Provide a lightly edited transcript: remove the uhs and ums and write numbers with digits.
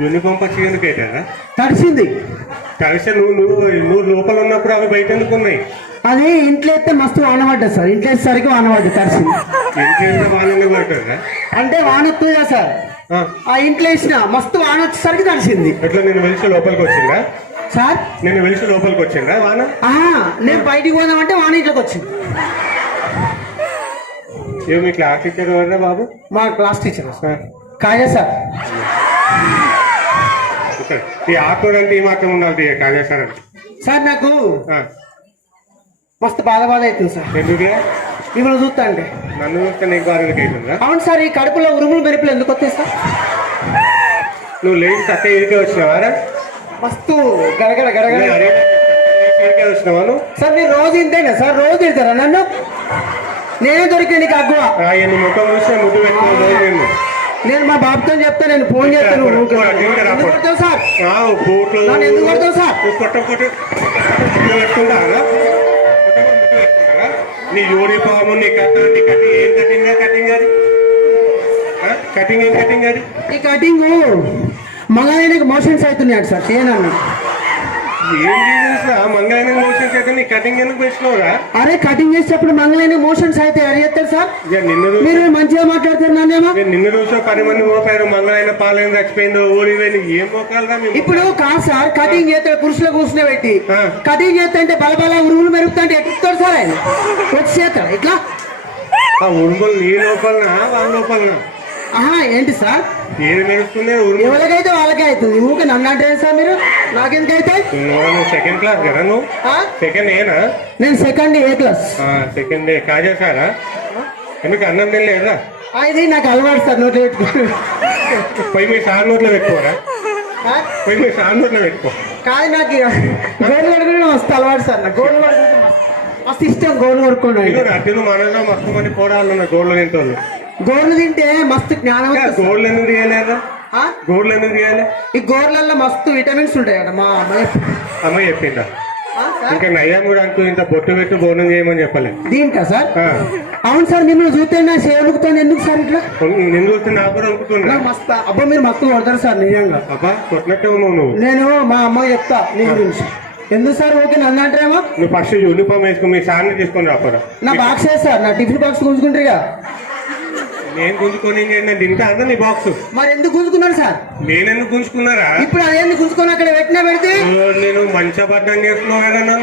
Uniform పచ్చి ఎందుకు అవుతుందా? తడిసింది. తడిసి నువ్వు లోపల ఉన్నప్పుడు అవి బయట ఎందుకు ఉన్నాయి? అది ఇంట్లో ఎత్తే మస్తు వాన పడ్డది సార్. ఇంట్లో వేసేసరికి వాన పడ్డది, తడిసింది. ఇంట్లో వాన ఎందుకు పడుతుందా? అంటే వాన వస్తుందా సార్, ఆ ఇంట్లో వేసిన మస్తు వాన వచ్చేసరికి తడిసింది. ఎట్లా నేను వెలిసి లోపలికి వచ్చిందా సార్? నేను వెలిసి లోపలికి వచ్చిందా వాన? నేను బయటికి పోదామంటే వాన ఇంట్లోకి వచ్చింది. ఏమి మీ క్లాస్ టీచర్ ఎవరా బాబు? మా క్లాస్ టీచర్ కాజా సార్. ఈ ఆటో అంటే ఈ మాత్రం ఉండాలి కాజా సార్ అంటే. సార్ నాకు మస్తు బాధ అవుతుంది సార్. ఎందుకే? మిమ్మల్ని చూస్తా అంటే. నన్ను చూస్తే నీకు బాధ అవుతుందా? అవును సార్. ఈ కడుపులో ఉరుములు మెరుపులు ఎందుకు వస్తాయి సార్? నువ్వు లేచి సత్తే ఇదికే వచ్చినావారా? మస్తు గడగడ గడగడ ఇదికే వచ్చినావా నువ్వు? సార్ మీరు రోజు ఇంతేనా సార్? రోజు తిడతారా నన్ను? నేనే దొరికింది నీకు అగ్గువ. నీ ముఖం చూస్తే ముద్దు పెట్టుకున్నాను. నేను మా బాబుతో చెప్తా, నేను ఫోన్ చేస్తాను. ఎందుకు కొడతావు సార్? ఎందుకు కొడతావు సార్? నీ యూనిఫామ్, నీ కటింగ్ ఏం కటింగ్? కటింగ్ అది కటింగ్ ఏం కటింగ్ అది? ఈ కటింగ్ మగవాళ్ళకి మోషన్స్ అవుతున్నాడు సార్. చేయనన్నా ఏం చేసా మంగళైన మోషన్స్ అయితే నీ కటింగ్ ఎందుకు పెంచినవురా? అరే కటింగ్ చేసేటప్పుడు మంగళైన మోషన్స్ అయితే అడిగేస్తారు సార్. మీరు మంచిగా మాట్లాడతారు నన్నేమో. నిన్ను చూసా 10 మంది మోపారు. మంగళైన పాలైన చచ్చిపోయిందో ఊరిపోయింది. ఏం మోకాలరా ఇప్పుడు? కాదు సార్, కటింగ్ చేస్తే పురుషుల కూర్చునే పెట్టి కటింగ్ చేస్తే అంటే బలబల ఉరుములు మెరుగుతుంటే ఎట్టుతాడు సార్ ఆయన వచ్చి చేస్తాడు ఇట్లా. ఆ ఉరుములు నీ లోపలనా వాళ్ళ లోపలనా? ఏంటి సార్? ఏది మెరుస్తుంది? ఎవరికైతే వాళ్ళకే అవుతుంది. ఊకే నన్ను అంటే సార్ మీరు. నాకెందుకైతే? నువ్వు సెకండ్ క్లాస్ కదా? నువ్వు సెకండ్ ఏనా? నేను సెకండ్ ఏ క్లాస్. సెకండ్ ఏ కాజా సారా? ఎందుకు అన్నం తినలేదా? ఇది నాకు అలవాటు సార్. నోట్లో పెట్టుకో. పోయి మీ సార్ నోట్లో పెట్టుకోరా? పోయి మీ సార్ నోట్లో పెట్టుకో. కాదు, నాకు గోళ్ళు కడుకోవడం మస్తు అలవాటు సార్. నాకు గోళ్ళు కడుకుంటే మస్తు ఇష్టం. గోళ్ళు కొడుకోండి. అటు మనలో మస్తు మంది పోరాళ్ళు ఉన్నాయి గోళ్ళు తింటోళ్ళు. గోళ్ళు తింటే మస్తు జ్ఞానం. గోళ్ళు ఎందుకు తీయలేదా? గోళ్ళు ఎందుకు తీయాలి? ఈ గోర్లలో మస్తు విటమిన్స్ ఉంటాయి కదా. మా అమ్మాయి చెప్పిందా? ఇంకా నయ్యాం కూడా అంటూ ఇంత బొట్టు పెట్టి బోనం చేయమని చెప్పలే. దీనికా సార్? అవును సార్. మిమ్మల్ని చూస్తే నా సేవలుకుతాను. ఎందుకు సార్ ఇట్లా? నిన్ను చూస్తే నాకు కూడా అనుకుంటున్నా. మస్తు అబ్బా మీరు మస్తు కొడతారు సార్ నిజంగా. అబ్బా కొట్టినట్టే ఉన్నావు నువ్వు. నేను మా అమ్మాయి చెప్తా నీ గురించి. ఎందుకు సార్? ఓకే నన్ను అంటారేమో. నువ్వు ఫస్ట్ యూనిఫామ్ వేసుకుని మీ సార్ని తీసుకొని రాపరా. నా బాక్స్ సార్, నా టిఫిన్ బాక్స్ గుంజుకుంటారుగా. నేను గుంజుకొని తింటా అన్న నీ బాక్స్. మరి ఎందుకు గుంజుకున్నాడు సార్? నేనెందుకు గుంజుకున్నారా? ఇప్పుడు అదేందుకు గుంజుకొని అక్కడ పెట్టినా పెడితే నేను మంచి అబద్ధం చేస్తున్నావు కదా.